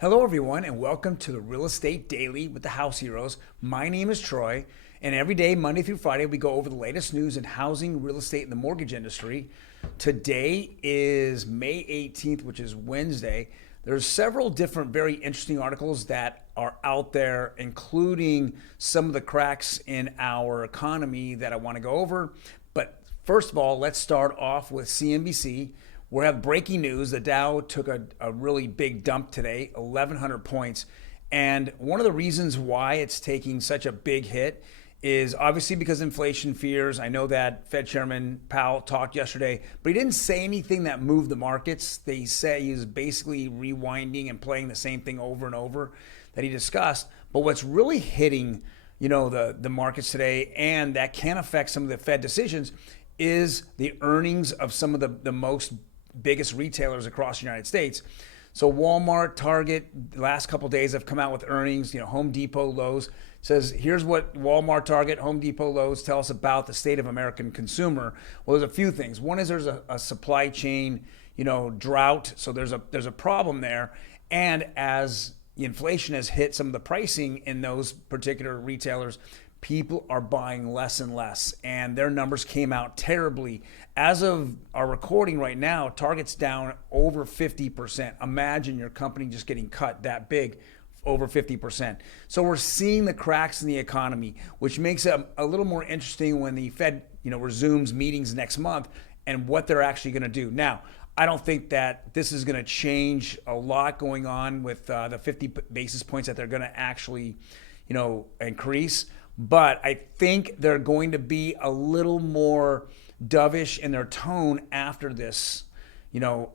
Hello, everyone, and welcome to the Real Estate Daily with the House Heroes. My name is Troy, and every day, Monday through Friday, we go over the latest news in housing, real estate, and the mortgage industry. Today is May 18th, which is Wednesday. There's several different very interesting articles that are out there, including some of the cracks in our economy that I want to go over. But first of all, let's start off with CNBC. We have breaking news. The Dow took a really big dump today, 1,100 points. And one of the reasons why it's taking such a big hit is obviously because inflation fears. I know that Fed Chairman Powell talked yesterday, but he didn't say anything that moved the markets. They say he was basically rewinding and playing the same thing over and over that he discussed. But what's really hitting, the markets today, and that can affect some of the Fed decisions, is the earnings of some of the most biggest retailers across the United States. So Walmart, Target, the last couple of days have come out with earnings. Home Depot, Lowe's says, here's what Walmart, Target, Home Depot, Lowe's tell us about the state of American consumer. Well, there's a few things. One is there's a supply chain, drought. So there's a problem there. And as inflation has hit some of the pricing in those particular retailers, people are buying less and less, and their numbers came out terribly. As of our recording right now, Target's down over 50%. Imagine your company just getting cut that big, over 50%. So we're seeing the cracks in the economy, which makes it a little more interesting when the Fed, resumes meetings next month and what they're actually going to do. Now, I don't think that this is going to change a lot going on with the 50 basis points that they're going to actually, increase. But I think they're going to be a little more dovish in their tone after this,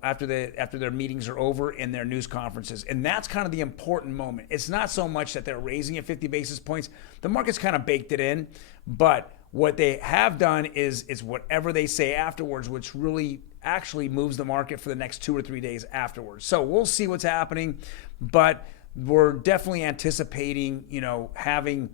after their meetings are over and their news conferences. And that's kind of the important moment. It's not so much that they're raising it 50 basis points. The market's kind of baked it in. But what they have done is whatever they say afterwards, which really actually moves the market for the next 2 or 3 days afterwards. So we'll see what's happening. But we're definitely anticipating, having,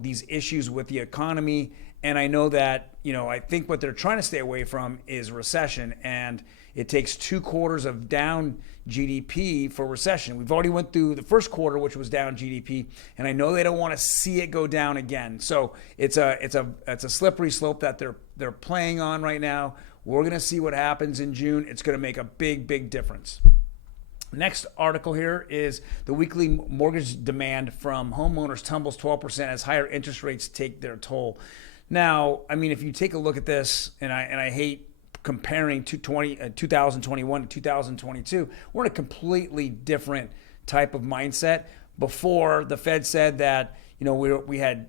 these issues with the economy. And I know that, I think what they're trying to stay away from is recession. And it takes 2 quarters of down GDP for recession. We've already went through the first quarter, which was down GDP. And I know they don't want to see it go down again. So it's a slippery slope that they're playing on right now. We're going to see what happens in June. It's going to make a big, big difference. Next article here is the weekly mortgage demand from homeowners tumbles 12% as higher interest rates take their toll. Now, if you take a look at this, and I hate comparing 2021 to 2022, we're in a completely different type of mindset. Before, the Fed said that we had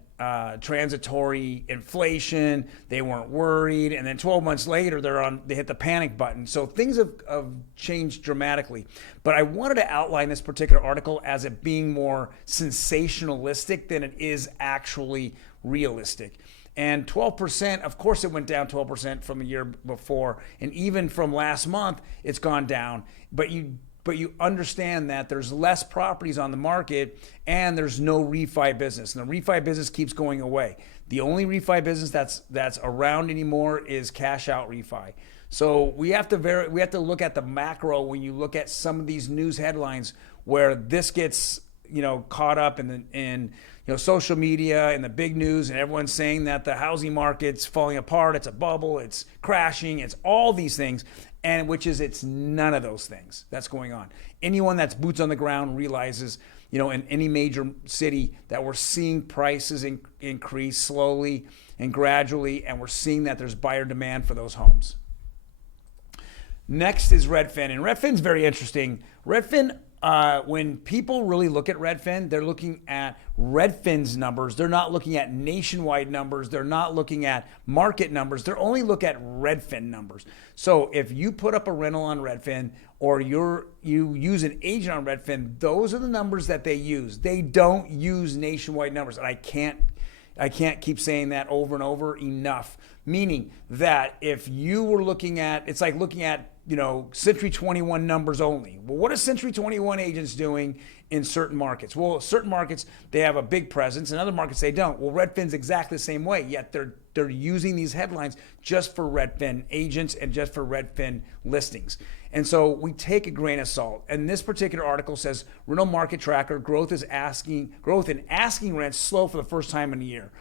transitory inflation, they weren't worried, and then 12 months later they hit the panic button. So things have changed dramatically. But I wanted to outline this particular article as it being more sensationalistic than it is actually realistic. And 12%, of course it went down 12% from a year before, and even from last month it's gone down. But you understand that there's less properties on the market and there's no refi business. And the refi business keeps going away. The only refi business that's around anymore is cash out refi. So we have to look at the macro when you look at some of these news headlines where this gets caught up in social media and the big news, and everyone's saying that the housing market's falling apart, it's a bubble, it's crashing, it's all these things, and it's none of those things that's going on. Anyone that's boots on the ground realizes, in any major city, that we're seeing prices increase slowly and gradually, and we're seeing that there's buyer demand for those homes. Next is Redfin, and Redfin's very interesting. Redfin, when people really look at Redfin, they're looking at Redfin's numbers. They're not looking at nationwide numbers. They're not looking at market numbers. They're only looking at Redfin numbers. So if you put up a rental on Redfin or you use an agent on Redfin, those are the numbers that they use. They don't use nationwide numbers. And I can't keep saying that over and over enough. Meaning that if you were looking at, it's like looking at, Century 21 numbers only. Well, what are Century 21 agents doing in certain markets? Well, certain markets, they have a big presence. In other markets, they don't. Well, Redfin's exactly the same way, yet they're using these headlines just for Redfin agents and just for Redfin listings. And so we take a grain of salt. And this particular article says rental market tracker growth in asking rents slow for the first time in a year.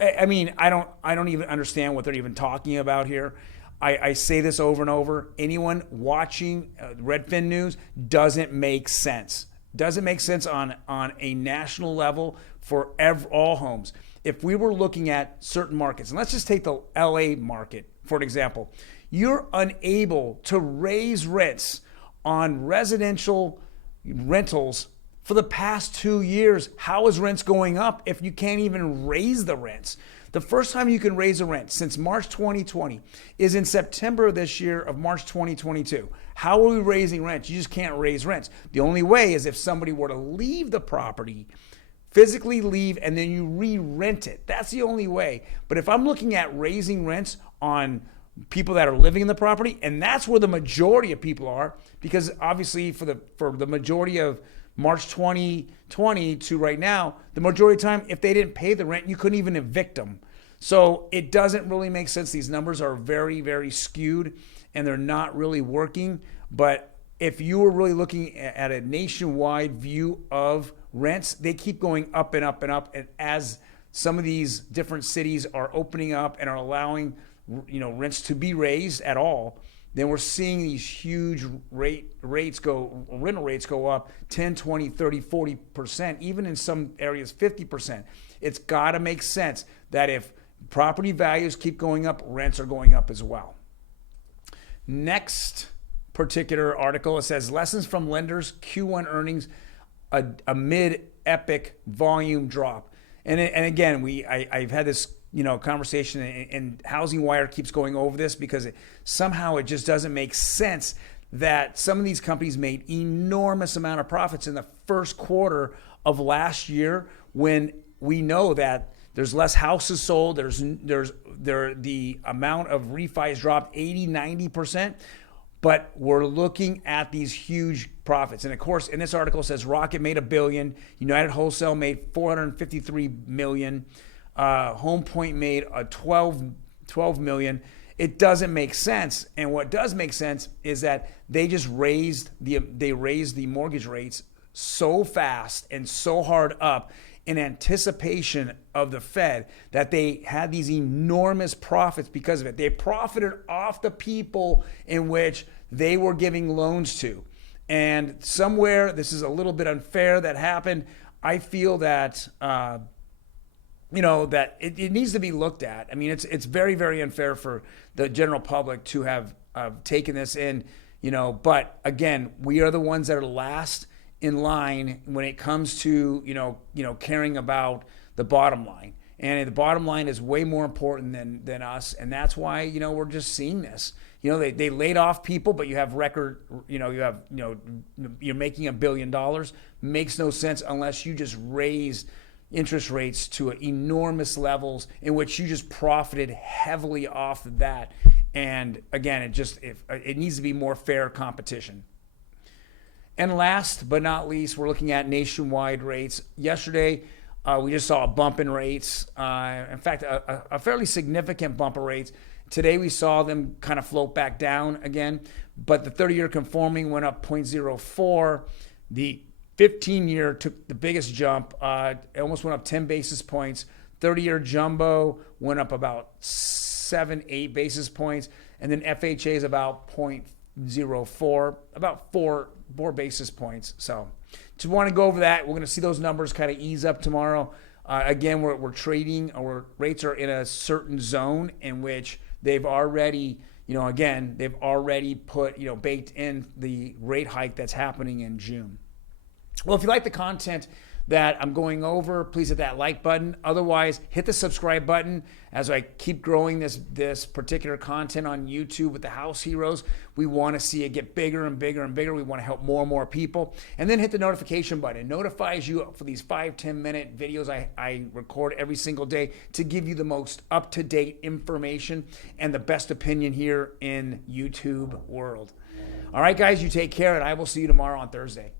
I mean, I don't even understand what they're even talking about here. I say this over and over. Anyone watching Redfin News doesn't make sense. Doesn't make sense on a national level for all homes. If we were looking at certain markets, and let's just take the LA market for an example, you're unable to raise rents on residential rentals for the past 2 years. How is rents going up if you can't even raise the rents? The first time you can raise a rent since March 2020 is in September of this year of March 2022. How are we raising rents? You just can't raise rents. The only way is if somebody were to leave the property, physically leave, and then you re-rent it. That's the only way. But if I'm looking at raising rents on people that are living in the property, and that's where the majority of people are, because obviously for the majority of March 2020 to right now, the majority of the time, if they didn't pay the rent, you couldn't even evict them. So it doesn't really make sense. These numbers are very, very skewed and they're not really working. But if you were really looking at a nationwide view of rents, they keep going up and up and up. And as some of these different cities are opening up and are allowing, rents to be raised at all, then we're seeing these huge rental rates go up 10, 20, 30, 40%, even in some areas 50%. It's got to make sense that if property values keep going up, rents are going up as well. Next particular article, it says lessons from lenders Q1 earnings amid epic volume drop. And again, I've had this conversation, and Housing Wire keeps going over this because somehow it just doesn't make sense that some of these companies made enormous amount of profits in the first quarter of last year when we know that there's less houses sold, the amount of refis dropped 80, 90%, but we're looking at these huge profits. And of course, in this article it says Rocket made $1 billion, United Wholesale made $453 million, Home Point made a 12 million. It doesn't make sense. And what does make sense is that they just raised the mortgage rates so fast and so hard up in anticipation of the Fed that they had these enormous profits because of it. They profited off the people in which they were giving loans to. And somewhere, this is a little bit unfair that happened. I feel that that it needs to be looked at. I mean, it's very, very unfair for the general public to have taken this in, but again, we are the ones that are last in line when it comes to, caring about the bottom line. And the bottom line is way more important than us. And that's why, we're just seeing this. They laid off people, but you have record, you're making $1 billion. Makes no sense unless you just raise interest rates to enormous levels in which you just profited heavily off of that. And again, it needs to be more fair competition. And last but not least, we're looking at nationwide rates. Yesterday, we just saw a bump in rates. In fact, a fairly significant bump in rates. Today, we saw them kind of float back down again, but the 30-year conforming went up 0.04. The 15-year took the biggest jump. It almost went up 10 basis points. 30-year jumbo went up about 7-8 basis points. And then FHA is about 0.04, about 4 basis points. So just want to go over that. We're going to see those numbers kind of ease up tomorrow. Again, we're trading, our rates are in a certain zone in which they've already, they've already put, baked in the rate hike that's happening in June. Well, if you like the content that I'm going over, please hit that like button. Otherwise, hit the subscribe button as I keep growing this particular content on YouTube with the House Heroes. We want to see it get bigger and bigger and bigger. We want to help more and more people. And then hit the notification button. It notifies you for these 5-10 minute videos I record every single day to give you the most up-to-date information and the best opinion here in YouTube world. All right, guys, you take care, and I will see you tomorrow on Thursday.